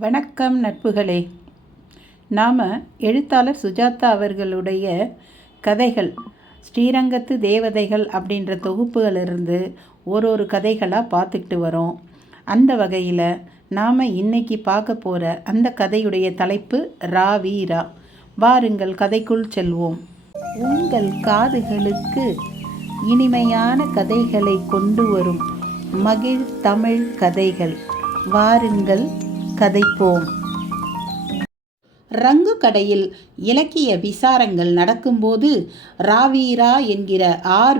வணக்கம் நட்புகளே. நாம் எழுத்தாளர் சுஜாதா அவர்களுடைய கதைகள் ஸ்ரீரங்கத்து தேவதைகள் அப்படின்ற தொகுப்புகளிலிருந்து ஒரு கதைகளாக பார்த்துக்கிட்டு வரோம். அந்த வகையில் நாம் இன்னைக்கு பார்க்க போகிற அந்த கதையுடைய தலைப்பு ரா வீரா. வாருங்கள் கதைக்குள் செல்வோம். உங்கள் காதுகளுக்கு இனிமையான கதைகளை கொண்டு வரும் மகிழ் தமிழ் கதைகள். வாருங்கள் கதைப்போம். ரங்கு கடையில் இலக்கிய விசாரங்கள் நடக்கும்போது ராவீரா என்கிற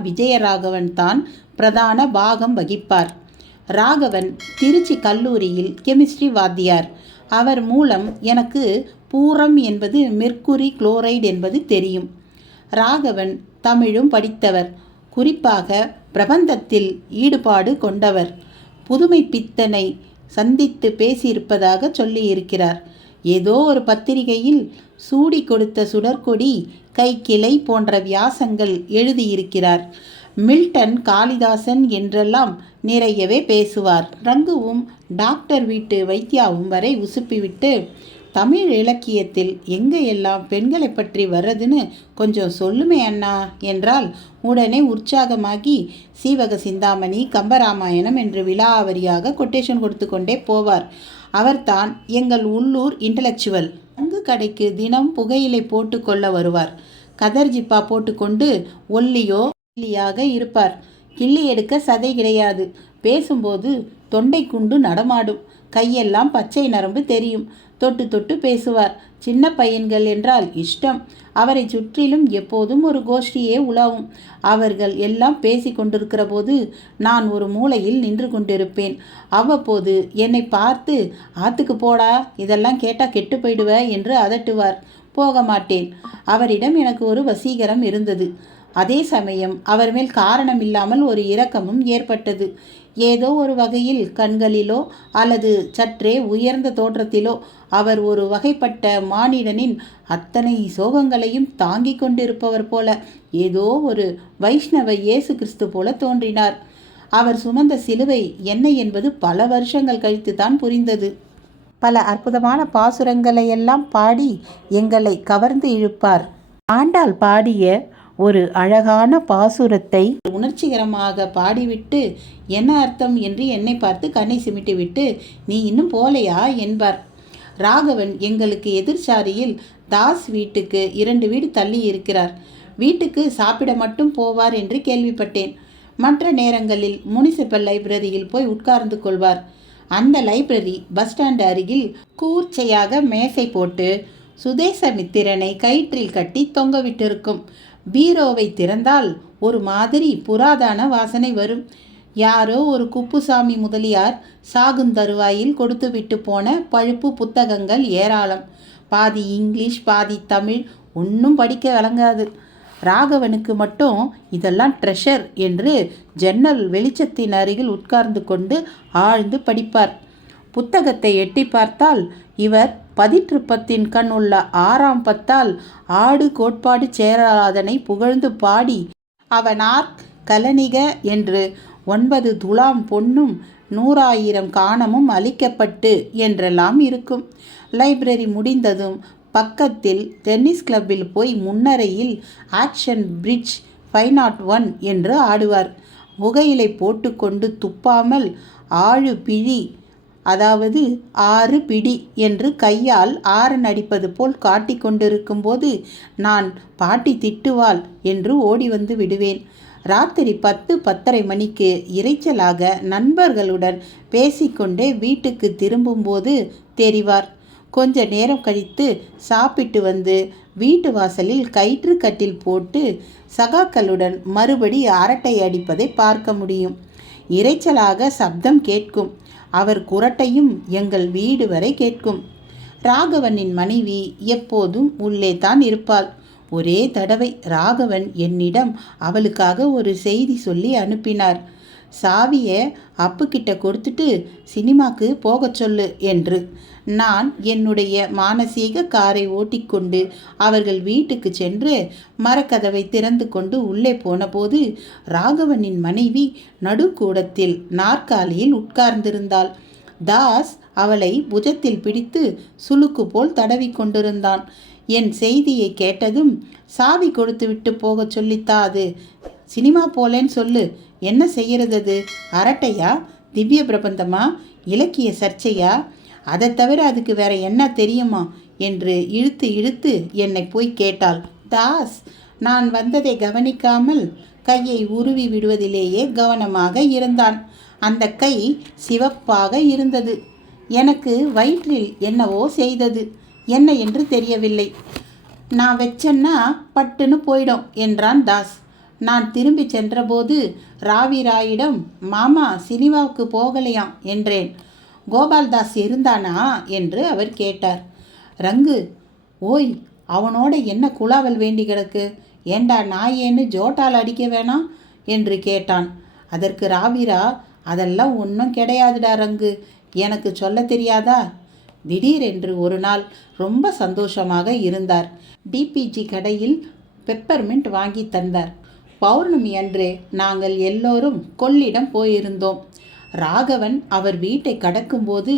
விஜயராகவன் தான் பிரதான பாகம் வகிப்பார். ராகவன் திருச்சி கல்லூரியில் கெமிஸ்ட்ரி வாத்தியார். அவர் மூலம் எனக்கு பூரம் என்பது மெர்க்குரி குளோரைடு என்பது தெரியும். ராகவன் தமிழும் படித்தவர். குறிப்பாக பிரபந்தத்தில் ஈடுபாடு கொண்டவர். புதுமை பித்தனை சந்தித்து பேசியிருப்பதாக சொல்லியிருக்கிறார். ஏதோ ஒரு பத்திரிகையில் சூடி கொடுத்த சுடற்கொடி, கைக்கிளை போன்ற வியாசங்கள் எழுதியிருக்கிறார். மில்டன், காளிதாசன் என்றெல்லாம் நிறையவே பேசுவார். ரங்குவும் டாக்டர் வீட்டு வைத்தியாவும் வரை உசுப்பிவிட்டு, தமிழ் இலக்கியத்தில் எங்கே எல்லாம் பெண்களை பற்றி வர்றதுன்னு கொஞ்சம் சொல்லுமே அண்ணா என்றால் உடனே உற்சாகமாகி சீவக சிந்தாமணி, கம்பராமாயணம் என்று விலாவரியாக கொட்டேஷன் கொடுத்து கொண்டே போவார். அவர்தான் எங்கள் உள்ளூர் இன்டலெக்சுவல். அங்கு கடைக்கு தினம் புகையிலை போட்டு கொள்ள வருவார். கதர் ஜிப்பா போட்டுக்கொண்டு ஒல்லியாக இருப்பார். கிள்ளி எடுக்க சதை கிடையாது. பேசும்போது தொண்டை குண்டு நடமாடும். கையெல்லாம் பச்சை நரம்பு தெரியும். தொட்டு தொட்டு பேசுவார். சின்ன பையன்கள் என்றால் இஷ்டம். அவரை சுற்றிலும் எப்போதும் ஒரு கோஷ்டியே உலாவும். அவர்கள் எல்லாம் பேசி கொண்டிருக்கிற போது நான் ஒரு மூலையில் நின்று கொண்டிருப்பேன். அவ்வப்போது என்னை பார்த்து, ஆத்துக்கு போடா, இதெல்லாம் கேட்டால் கெட்டு போயிடுவ என்று அதட்டுவார். போக மாட்டேன். அவரிடம் எனக்கு ஒரு வசீகரம் இருந்தது. அதே சமயம் அவர் மேல் காரணம் இல்லாமல் ஒரு இரக்கமும் ஏற்பட்டது. ஏதோ ஒரு வகையில் கண்களிலோ அல்லது சற்றே உயர்ந்த தோற்றத்திலோ அவர் ஒரு வகைப்பட்ட மானிடனின் அத்தனை சோகங்களையும் தாங்கி கொண்டிருப்பவர் போல, ஏதோ ஒரு வைஷ்ணவ இயேசு கிறிஸ்து போல தோன்றினார். அவர் சுமந்த சிலுவை என்ன என்பது பல வருஷங்கள் கழித்து தான் புரிந்தது. பல அற்புதமான பாசுரங்களையெல்லாம் பாடி எங்களை கவர்ந்து இழுப்பார். ஆண்டாள் பாடிய ஒரு அழகான பாசுரத்தை உணர்ச்சிகரமாக பாடிவிட்டு என்ன அர்த்தம் என்று என்னை பார்த்து கண்ணை சிமிட்டி விட்டு, நீ இன்னும் போலையா என்பார். ராகவன் எங்களுக்கு எதிர்ச்சாரியில் தாஸ் வீட்டுக்கு 2 வீடு தள்ளி இருக்கிறார். வீட்டுக்கு சாப்பிட மட்டும் போவார் என்று கேள்விப்பட்டேன். மற்ற நேரங்களில் முனிசிபல் லைப்ரரியில் போய் உட்கார்ந்து கொள்வார். அந்த லைப்ரரி பஸ் ஸ்டாண்டு அருகில் கூர்ச்சையாக மேசை போட்டு சுதேசமித்திரனை கயிற்றில் கட்டி தொங்கவிட்டிருக்கும். பீரோவை திறந்தால் ஒரு மாதிரி புராதன வாசனை வரும். யாரோ ஒரு குப்புசாமி முதலியார் சாகுந்தருவாயில் கொடுத்து விட்டு போன பழுப்பு புத்தகங்கள் ஏராளம். பாதி இங்கிலீஷ், பாதி தமிழ். ஒன்றும் படிக்க வழங்காது. ராகவனுக்கு மட்டும் இதெல்லாம் ட்ரெஷர் என்று ஜன்னல் வெளிச்சத்தின் அருகில் உட்கார்ந்து கொண்டு ஆழ்ந்து படிப்பார். புத்தகத்தை எட்டி பார்த்தால் இவர் பதிற்றுப்பத்தின் கண் உள்ள 6ஆம் பத்தால் ஆடு கோட்பாடு சேரலாதனை புகழ்ந்து பாடி, அவனார் கலனிக என்று 9 துலாம் பொன்னும் 100,000 காணமும் அளிக்கப்பட்டு என்றெல்லாம் இருக்கும். லைப்ரரி முடிந்ததும் பக்கத்தில் டென்னிஸ் கிளப்பில் போய் முன்னரையில் ஆக்ஷன் பிரிட்ஜ் 501 என்று ஆடுவார். புகையிலை போட்டுக்கொண்டு துப்பாமல் 6 பிழி, அதாவது 6 பிடி என்று கையால் ஆரன் அடிப்பது போல் காட்டி கொண்டிருக்கும் போது நான் பாட்டி திட்டுவாள் என்று ஓடி வந்து விடுவேன். ராத்திரி 10-10:30 மணிக்கு இறைச்சலாக நண்பர்களுடன் பேசிக்கொண்டே வீட்டுக்கு திரும்பும்போது தெரிவார். கொஞ்ச நேரம் கழித்து சாப்பிட்டு வந்து வீட்டு வாசலில் கயிற்று கட்டில் போட்டு சகாக்களுடன் மறுபடி அரட்டை அடிப்பதை பார்க்க முடியும். இறைச்சலாக சப்தம் கேட்கும். அவர் குரட்டையும் எங்கள் வீடு வரை கேட்கும். ராகவனின் மனைவி எப்போதும் உள்ளே தான் இருப்பாள். ஒரே தடவை ராகவன் என்னிடம் அவளுக்காக ஒரு செய்தி சொல்லி அனுப்பினார். சாவியை அப்புக்கிட்ட கொடுத்துட்டு சினிமாக்கு போகச் சொல்லு என்று. நான் என்னுடைய மானசீக காரை ஓட்டிக்கொண்டு அவர்கள் வீட்டுக்கு சென்று மரக்கதவை திறந்து கொண்டு உள்ளே போனபோது ராகவனின் மனைவி நடுக்கூடத்தில் நாற்காலியில் உட்கார்ந்திருந்தாள். தாஸ் அவளை புஜத்தில் பிடித்து சுளுக்கு போல் தடவி கொண்டிருந்தான். என் செய்தியை கேட்டதும், சாவி கொடுத்து விட்டு போகச் சொல்லித்தா அது? சினிமா போலேன்னு சொல்லு. என்ன செய்கிறது அது? அரட்டையா? திவ்ய பிரபந்தமா? இலக்கிய சர்ச்சையா? அதை தவிர அதுக்கு வேற என்ன தெரியுமா என்று இழுத்து இழுத்து என்னை போய் கேட்டாள். தாஸ் நான் வந்ததை கவனிக்காமல் கையை உருவி விடுவதிலேயே கவனமாக இருந்தான். அந்த கை சிவப்பாக இருந்தது. எனக்கு வயிற்றில் என்னவோ செய்தது. என்ன என்று தெரியவில்லை. நான் வச்சேன்னா பட்டுன்னு போயிடும் என்றான் தாஸ். நான் திரும்பி சென்றபோது ராவிராயிடம், மாமா சினிமாவுக்கு போகலையாம் என்றேன். கோபால்தாஸ் இருந்தானா என்று அவர் கேட்டார். ரங்கு, ஓய், அவனோட என்ன குழாவல் வேண்டி கிடக்கு? ஏண்டா நாயேன்னு ஜோட்டால் அடிக்க வேணாம் என்று கேட்டான். அதற்கு ராவிரா, அதெல்லாம் ஒன்றும் கிடையாதுடா ரங்கு, எனக்கு சொல்ல தெரியாதா? திடீரென்று ஒரு நாள் ரொம்ப சந்தோஷமாக இருந்தார். டிபிஜி கடையில் பெப்பர்மின்ட் வாங்கி தந்தார். பௌர்ணமி அன்று நாங்கள் எல்லோரும் கொள்ளிடம் போயிருந்தோம். ராகவன் அவர் வீட்டை கடக்கும்போது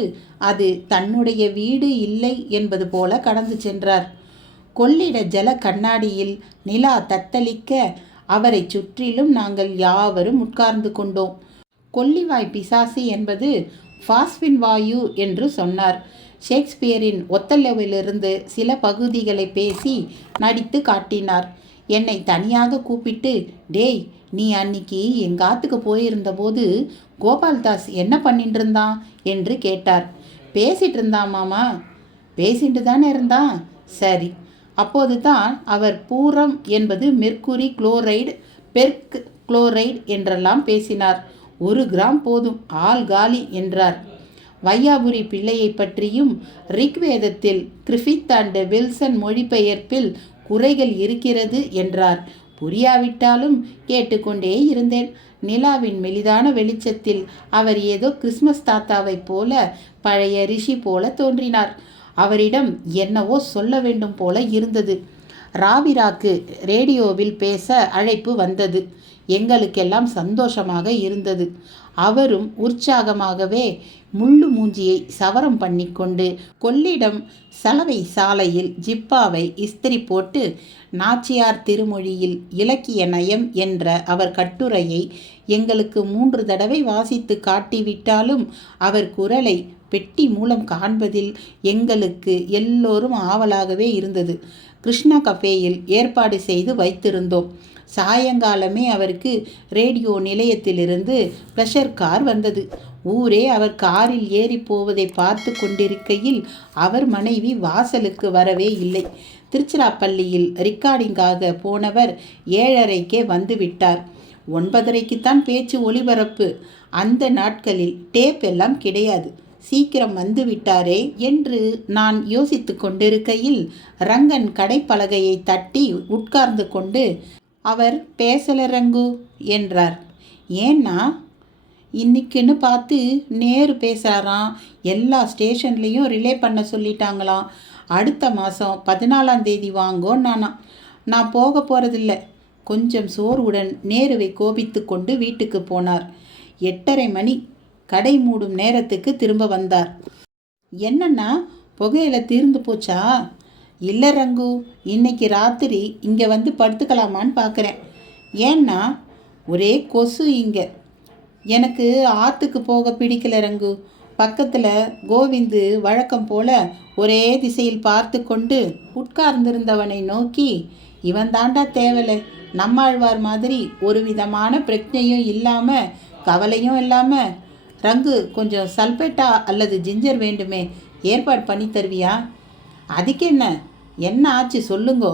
அது தன்னுடைய வீடு இல்லை என்பது போல கடந்து சென்றார். கொள்ளிட ஜல கண்ணாடியில் நிலா தத்தளிக்க அவரை சுற்றிலும் நாங்கள் யாவரும் உட்கார்ந்து கொண்டோம். கொல்லிவாய் பிசாசு என்பது பாஸ்பின் வாயு என்று சொன்னார். ஷேக்ஸ்பியரின் ஒத்தல்லோவிலிருந்து சில பகுதிகளை பேசி நடித்து காட்டினார். என்னை தனியாக கூப்பிட்டு, டேய், நீ அன்னிக்கு எங்காத்துக்கு போயிருந்த போது கோபால்தாஸ் என்ன பண்ணிட்டு இருந்தான் என்று கேட்டார். பேசிட்டு இருந்தான் மாமா. பேசிட்டு தானே இருந்தான். சரி, அப்போது தான் அவர் பூரம் என்பது மெர்க்குரி குளோரைடு, பெர்க் குளோரைடு என்றெல்லாம் பேசினார். 1 கிராம் போதும், ஆள் காலி என்றார். வையாபுரி பிள்ளையை பற்றியும் ரிக்வேதத்தில் கிரிஃபித் அண்ட் வில்சன் மொழிபெயர்ப்பில் குறைகள் இருக்கிறது என்றார். புரியாவிட்டாலும் கேட்டுக்கொண்டே இருந்தேன். நிலாவின் மெலிதான வெளிச்சத்தில் அவர் ஏதோ கிறிஸ்மஸ் தாத்தாவை போல, பழைய ரிஷி போல தோன்றினார். அவரிடம் என்னவோ சொல்ல வேண்டும் போல இருந்தது. ராவிராக்கு ரேடியோவில் பேச அழைப்பு வந்தது. எங்களுக்கெல்லாம் சந்தோஷமாக இருந்தது. அவரும் உற்சாகமாகவே முள்ளு மூஞ்சியை சவரம் பண்ணி கொண்டு கொள்ளிடம் சலவை சாலையில் ஜிப்பாவை இஸ்திரி போட்டு நாச்சியார் திருமொழியில் இலக்கிய நயம் என்ற அவர் கட்டுரையை எங்களுக்கு 3 தடவை வாசித்து காட்டிவிட்டாலும் அவர் குரலை பெட்டி மூலம் காண்பதில் எங்களுக்கு எல்லோரும் ஆவலாகவே இருந்தது. கிருஷ்ணா கஃபேயில் ஏற்பாடு செய்து வைத்திருந்தோம். சாயங்காலமே அவருக்கு ரேடியோ நிலையத்திலிருந்து ப்ளஷர் கார் வந்தது. ஊரே அவர் காரில் ஏறி போவதை பார்த்து கொண்டிருக்கையில் அவர் மனைவி வாசலுக்கு வரவே இல்லை. திருச்சிராப்பள்ளியில் ரெக்கார்டிங்காக போனவர் 7:30க்கே வந்து விட்டார். 9:30க்குத்தான் பேச்சு ஒளிபரப்பு. அந்த நாட்களில் டேப் எல்லாம் கிடையாது. சீக்கிரம் வந்து விட்டாரே என்று நான் யோசித்து கொண்டிருக்கையில் ரங்கன் கடைப்பலகையை தட்டி உட்கார்ந்து கொண்டு, அவர் பேசல ரங்கு என்றார். ஏன்னா? இன்னைக்குன்னு பார்த்து நேரு பேசுகிறாராம். எல்லா ஸ்டேஷன்லேயும் ரிலே பண்ண சொல்லிட்டாங்களாம். அடுத்த மாதம் 14ஆம் தேதி வாங்கோன்னானா. நான் போக போகிறதில்ல. கொஞ்சம் சோர்வுடன் நேருவை கோபித்து கொண்டு வீட்டுக்கு போனார். 8:30 மணி. கடை மூடும் நேரத்துக்கு திரும்ப வந்தார். என்னன்னா, புகையில தீர்ந்து போச்சா? இல்லை ரங்கு, இன்னைக்கு ராத்திரி இங்கே வந்து படுத்துக்கலாமான்னு பார்க்குறேன். ஏன்னா, ஒரே கொசு இங்கே. எனக்கு ஆற்றுக்கு போக பிடிக்கல ரங்கு. பக்கத்தில் கோவிந்து வழக்கம் போல ஒரே திசையில் பார்த்து கொண்டு உட்கார்ந்திருந்தவனை நோக்கி, இவன் தாண்டா தேவலை, நம்மாழ்வார் மாதிரி ஒரு விதமான பிரச்சனையும் இல்லாமல் கவலையும் இல்லாமல். ரங்கு, கொஞ்சம் சல்பேட்டா அல்லது ஜிஞ்சர் வேண்டுமே, ஏற்பாடு பண்ணி தருவியா? அதுக்கு என்ன ஆச்சு சொல்லுங்கோ.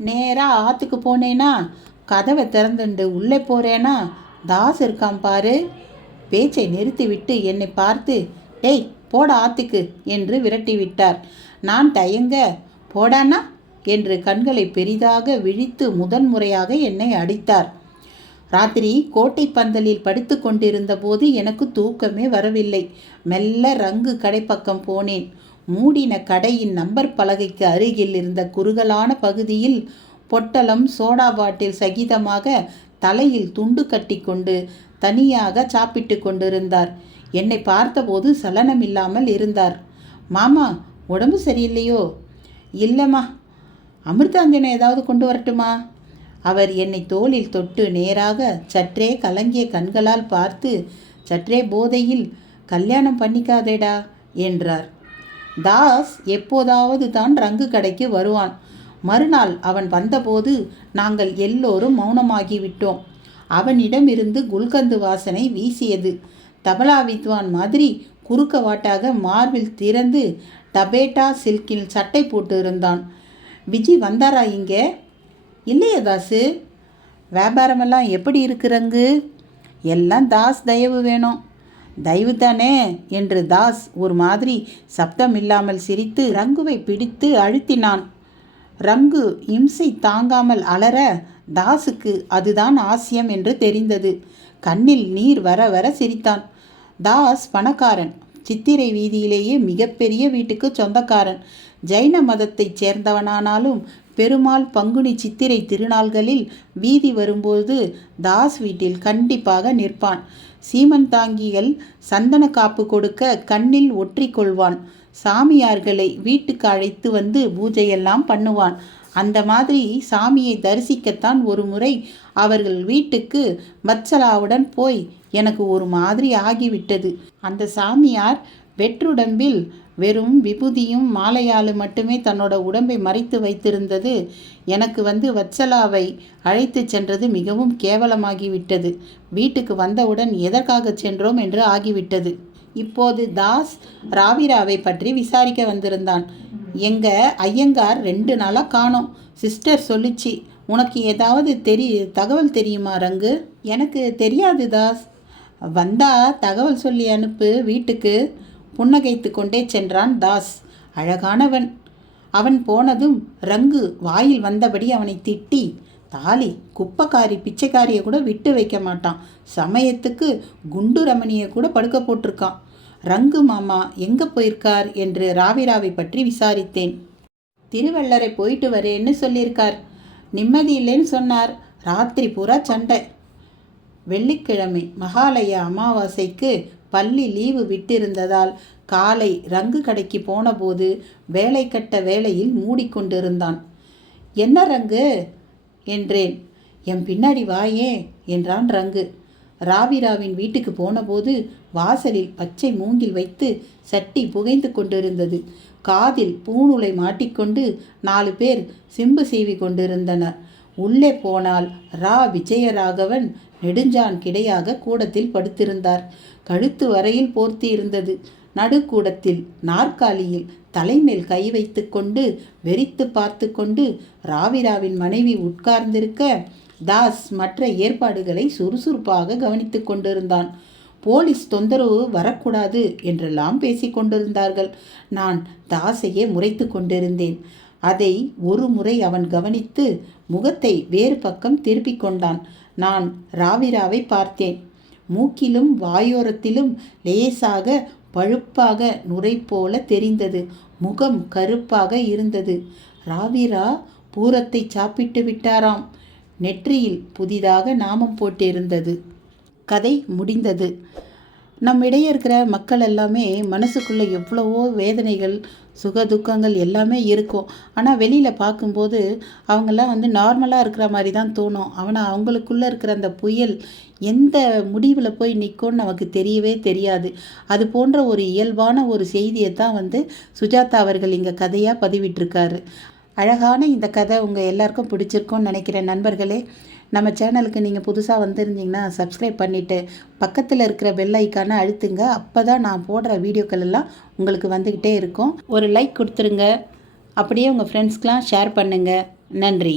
நேராக ஆற்றுக்கு போனேன்னா, கதவை திறந்துண்டு உள்ளே போகிறேன்னா தாஸ் இருக்கான் பாரு. பேச்சை நிறுத்திவிட்டு என்னை பார்த்து, டேய் போடா ஆற்றுக்கு என்று விரட்டி விட்டார். நான் தயங்க, போடானா என்று கண்களை பெரிதாக விழித்து முதன்முறையாக என்னை அடித்தார். ராத்திரி கோட்டை பந்தலில் படுத்து கொண்டிருந்த போது எனக்கு தூக்கமே வரவில்லை. மெல்ல ரங்கு கடைப்பக்கம் போனேன். மூடின கடையின் நம்பர் பலகைக்கு அருகில் இருந்த குறுகலான பகுதியில் பொட்டலம் சோடா பாட்டில் சகிதமாக தலையில் துண்டு கட்டி கொண்டு தனியாக சாப்பிட்டு கொண்டிருந்தார். என்னை பார்த்தபோது சலனம் இல்லாமல் இருந்தார். மாமா, உடம்பு சரியில்லையோ? இல்லைம்மா. அமிர்தாஞ்சனம் ஏதாவது கொண்டு வரட்டுமா? அவர் என்னை தோளில் தொட்டு நேராக சற்றே கலங்கிய கண்களால் பார்த்து, சற்றே போதையில், கல்யாணம் பண்ணிக்காதேடா என்றார். தாஸ் எப்போதாவது தான் ரங்கு கடைக்கு வருவான். மறுநாள் அவன் வந்தபோது நாங்கள் எல்லோரும் மௌனமாகிவிட்டோம். அவனிடமிருந்து குல்கந்து வாசனை வீசியது. தபலா வித்வான் மாதிரி குறுக்க வாட்டாக மார்பில் திறந்து டபேட்டா சில்கில் சட்டை போட்டு இருந்தான். விஜி வந்தாரா இங்கே? இல்லையே தாசு. வியாபாரமெல்லாம் எப்படி இருக்கிறங்கு? எல்லாம் தாஸ் தயவு வேணும். தயவு தானே என்று தாஸ் ஒரு மாதிரி சப்தம் இல்லாமல் சிரித்து ரங்குவை பிடித்து அழுத்தினான். ரங்கு இம்சை தாங்காமல் அலற தாஸுக்கு அதுதான் ஆசியம் என்று தெரிந்தது. கண்ணில் நீர் வர வர சிரித்தான். தாஸ் பணக்காரன். சித்திரை வீதியிலேயே மிகப்பெரிய வீட்டுக்கு சொந்தக்காரன். ஜைன மதத்தைச் சேர்ந்தவனானாலும் பெருமாள் பங்குனி சித்திரை திருநாள்களில் வீதி வரும்போது தாஸ் வீட்டில் கண்டிப்பாக நிற்பான். சீமன் தாங்கிகள் சந்தன காப்பு கொடுக்க கண்ணில் ஒற்றிக்கொள்வான். சாமியார்களை வீட்டுக்கு அழைத்து வந்து பூஜையெல்லாம் பண்ணுவான். அந்த மாதிரி சாமியை தரிசிக்கத்தான் ஒரு முறை அவர்கள் வீட்டுக்கு வத்சலாவுடன் போய் எனக்கு ஒரு மாதிரி ஆகிவிட்டது. அந்த சாமியார் வெற்றுடம்பில் வெறும் விபூதியும் மாலையாலும் மட்டுமே தன்னோட உடம்பை மறைத்து வைத்திருந்தது. எனக்கு வத்சலாவை அழைத்து சென்றது மிகவும் கேவலமாகிவிட்டது. வீட்டுக்கு வந்தவுடன் எதற்காக சென்றோம் என்று ஆகிவிட்டது. இப்போது தாஸ் ராவிராவை பற்றி விசாரிக்க வந்திருந்தான். எங்க ஐயங்கார் 2 நாளாக காணோம். சிஸ்டர் சொல்லிச்சு. உனக்கு ஏதாவது தகவல் தெரியுமா ரங்கு? எனக்கு தெரியாது தாஸ். வந்தா தகவல் சொல்லி அனுப்பு வீட்டுக்கு. புன்னகைத்து கொண்டே சென்றான் தாஸ். அழகானவன். அவன் போனதும் ரங்கு வாயில் வந்தபடி அவனை திட்டி, தாலி குப்பைக்காரி பிச்சைக்காரியை கூட விட்டு வைக்க மாட்டான். சமயத்துக்கு குண்டு ரமணியை கூட படுக்க போட்டிருக்கான். ரங்கு மாமா எங்கே போயிருக்கார் என்று ராவிராவை பற்றி விசாரித்தேன். திருவள்ளரை போயிட்டு வரேன்னு சொல்லியிருக்கார். நிம்மதி இல்லைன்னு சொன்னார். ராத்திரி பூரா சண்டை. வெள்ளிக்கிழமை மகாலய அமாவாசைக்கு பள்ளி லீவு விட்டிருந்ததால் காலை ரங்கு கடைக்கு போனபோது வேலை கட்ட வேலையில் மூடிக்கொண்டிருந்தான். என்ன ரங்கு என்றேன். என் பின்னாடி வாயே என்றான் ரங்கு. ராவிராவின் வீட்டுக்கு போனபோது வாசலில் பச்சை மூங்கில் வைத்து சட்டி புகைந்து கொண்டிருந்தது. காதில் பூநூலை மாட்டிக்கொண்டு 4 பேர் சிம்பு செய்வி கொண்டிருந்தனர். உள்ளே போனால் விஜயராகவன் நெடுஞ்சான் கிடையாக கூடத்தில் படுத்திருந்தார். கழுத்து வரையில் போர்த்தி இருந்தது. நடுக்கூடத்தில் நாற்காலியில் தலைமேல் கை வைத்து கொண்டு வெறித்து பார்த்து கொண்டு ராவிராவின் மனைவி உட்கார்ந்திருக்க தாஸ் மற்ற ஏற்பாடுகளை சுறுசுறுப்பாக கவனித்து கொண்டிருந்தான். போலீஸ் தொந்தரவு வரக்கூடாது என்றெல்லாம் பேசிக்கொண்டிருந்தார்கள். நான் தாசையே முறைத்து கொண்டிருந்தேன். அதை ஒரு முறை அவன் கவனித்து முகத்தை வேறு பக்கம் திருப்பிக் கொண்டான். நான் ராவிராவை பார்த்தேன். மூக்கிலும் வாயோரத்திலும் லேசாக பழுப்பாக நுரை போல தெரிந்தது. முகம் கருப்பாக இருந்தது. ராவிரா பூரத்தை சாப்பிட்டு விட்டாராம். நெற்றியில் புதிதாக நாமம் போட்டிருந்தது. கதை முடிந்தது. நம்மிடையே இருக்கிற மக்கள் எல்லாமே மனசுக்குள்ளே எவ்வளவோ வேதனைகள் சுகதுக்கங்கள் எல்லாமே இருக்கும். ஆனால் வெளியில் பார்க்கும்போது அவங்கெல்லாம் நார்மலாக இருக்கிற மாதிரி தான் தோணும். ஆனால் அவங்களுக்குள்ளே இருக்கிற அந்த புயல் எந்த முடிவில் போய் நிற்கும்னு நமக்கு தெரியவே தெரியாது. அது போன்ற ஒரு இயல்பான ஒரு செய்தியை தான் சுஜாதா அவர்கள் இங்கே கதையாக பதிவிட்டிருக்காரு. அழகான இந்த கதை உங்கள் எல்லாருக்கும் பிடிச்சிருக்கும்னு நினைக்கிறேன். நண்பர்களே, நம்ம சேனலுக்கு நீங்கள் புதுசாக வந்திருந்தீங்கன்னா சப்ஸ்கிரைப் பண்ணிவிட்டு பக்கத்தில் இருக்கிற பெல் ஐக்கானை அழுத்துங்க. அப்போ தான் நான் போடுற வீடியோக்கள் எல்லாம் உங்களுக்கு வந்துக்கிட்டே இருக்கும். ஒரு லைக் கொடுத்துருங்க. அப்படியே உங்கள் ஃப்ரெண்ட்ஸ்க்கெலாம் ஷேர் பண்ணுங்கள். நன்றி.